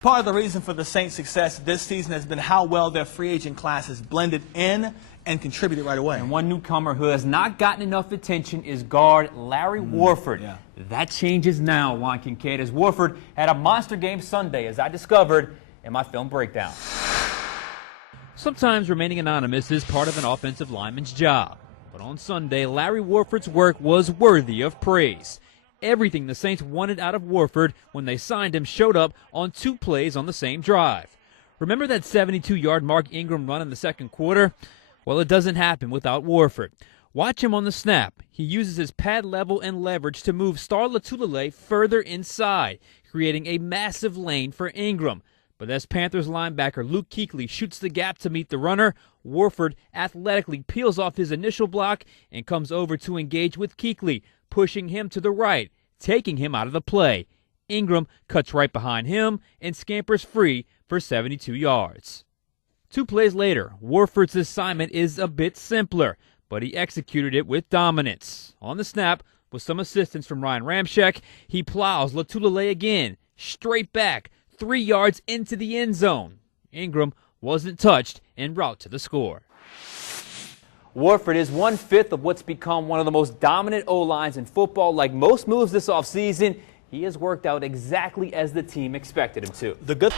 Part of the reason for the Saints' success this season has been how well their free agent class has blended in and contributed right away. And one newcomer who has not gotten enough attention is guard Larry Warford. Yeah. That changes now, Juan Kincaid, as Warford had a monster game Sunday, as I discovered in my film breakdown. Sometimes remaining anonymous is part of an offensive lineman's job. But on Sunday, Larry Warford's work was worthy of praise. Everything the Saints wanted out of Warford when they signed him showed up on 2 plays on the same drive. Remember that 72-yard Mark Ingram run in the second quarter? Well, it doesn't happen without Warford. Watch him on the snap. He uses his pad level and leverage to move Star Lotulelei further inside, creating a massive lane for Ingram. But as Panthers linebacker Luke Kuechly shoots the gap to meet the runner, Warford athletically peels off his initial block and comes over to engage with Kuechly, pushing him to the right, taking him out of the play. Ingram cuts right behind him and scampers free for 72 yards. 2 plays later, Warford's assignment is a bit simpler, but he executed it with dominance. On the snap, with some assistance from Ryan Ramczyk, he plows Lotulelei again, straight back, 3 yards into the end zone. Ingram wasn't touched en route to the score. Warford is 1/5 of what's become one of the most dominant O-lines in football. Like most moves this offseason, he has worked out exactly as the team expected him to. The good,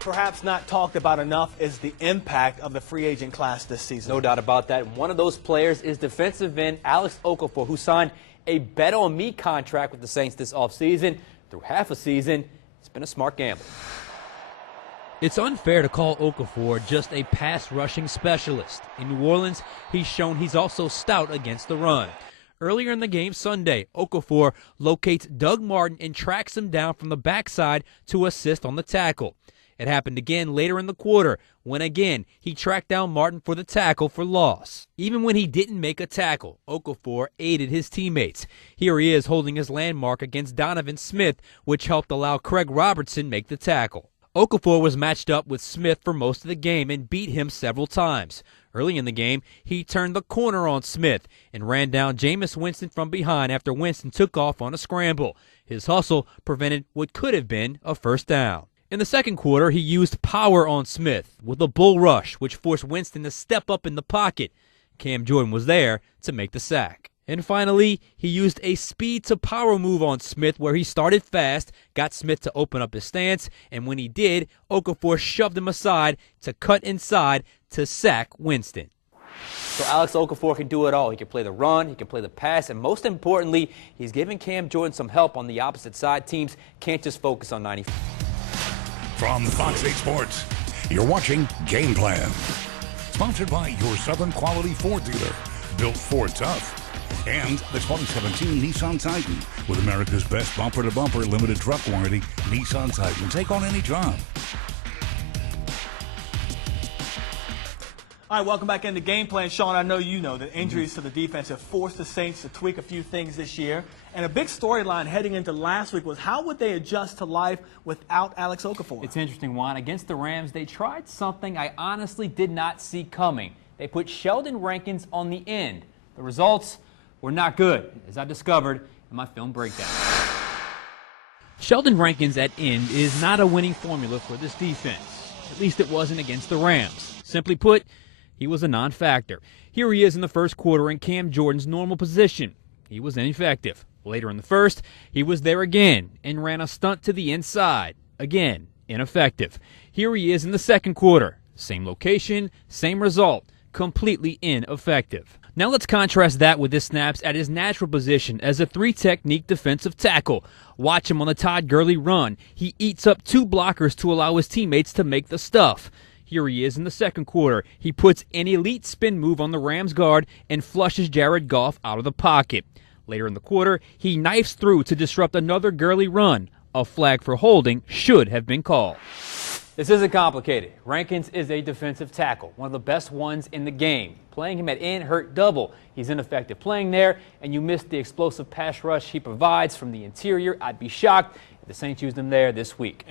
perhaps not talked about enough, is the impact of the free agent class this season. No doubt about that. One of those players is defensive end Alex Okafor, who signed a bet-on-me contract with the Saints this offseason. Through half a season, it's been a smart gamble. It's unfair to call Okafor just a pass-rushing specialist. In New Orleans, he's shown he's also stout against the run. Earlier in the game Sunday, Okafor locates Doug Martin and tracks him down from the backside to assist on the tackle. It happened again later in the quarter, when again he tracked down Martin for the tackle for loss. Even when he didn't make a tackle, Okafor aided his teammates. Here he is holding his landmark against Donovan Smith, which helped allow Craig Robertson make the tackle. Okafor was matched up with Smith for most of the game and beat him several times. Early in the game, he turned the corner on Smith and ran down Jameis Winston from behind after Winston took off on a scramble. His hustle prevented what could have been a first down. In the second quarter, he used power on Smith with a bull rush, which forced Winston to step up in the pocket. Cam Jordan was there to make the sack. And finally, he used a speed-to-power move on Smith where he started fast, got Smith to open up his stance, and when he did, Okafor shoved him aside to cut inside to sack Winston. So Alex Okafor can do it all. He can play the run, he can play the pass, and most importantly, he's giving Cam Jordan some help on the opposite side. Teams can't just focus on 90. From Fox 8 Sports, you're watching Game Plan. Sponsored by your Southern Quality Ford dealer, built Ford tough. And the 2017 Nissan Titan with America's best bumper-to-bumper limited truck warranty. Nissan Titan. Take on any job. All right, welcome back into Game Plan. Sean, I know you know that injuries to the defense have forced the Saints to tweak a few things this year. And a big storyline heading into last week was how would they adjust to life without Alex Okafor? It's interesting, Juan. Against the Rams, they tried something I honestly did not see coming. They put Sheldon Rankins on the end. The results were not good, as I discovered in my film breakdown. Sheldon Rankins at end is not a winning formula for this defense. At least it wasn't against the Rams. Simply put, he was a non-factor. Here he is in the first quarter in Cam Jordan's normal position. He was ineffective. Later in the first, he was there again and ran a stunt to the inside. Again, ineffective. Here he is in the second quarter. Same location, same result. Completely ineffective. Now let's contrast that with his snaps at his natural position as a 3-technique defensive tackle. Watch him on the Todd Gurley run. He eats up 2 blockers to allow his teammates to make the stuff. Here he is in the second quarter. He puts an elite spin move on the Rams guard and flushes Jared Goff out of the pocket. Later in the quarter, he knifes through to disrupt another Gurley run. A flag for holding should have been called. This isn't complicated. Rankins is a defensive tackle, one of the best ones in the game. Playing him at end hurt double. He's ineffective playing there, and you missed the explosive pass rush he provides from the interior. I'd be shocked if the Saints used him there this week.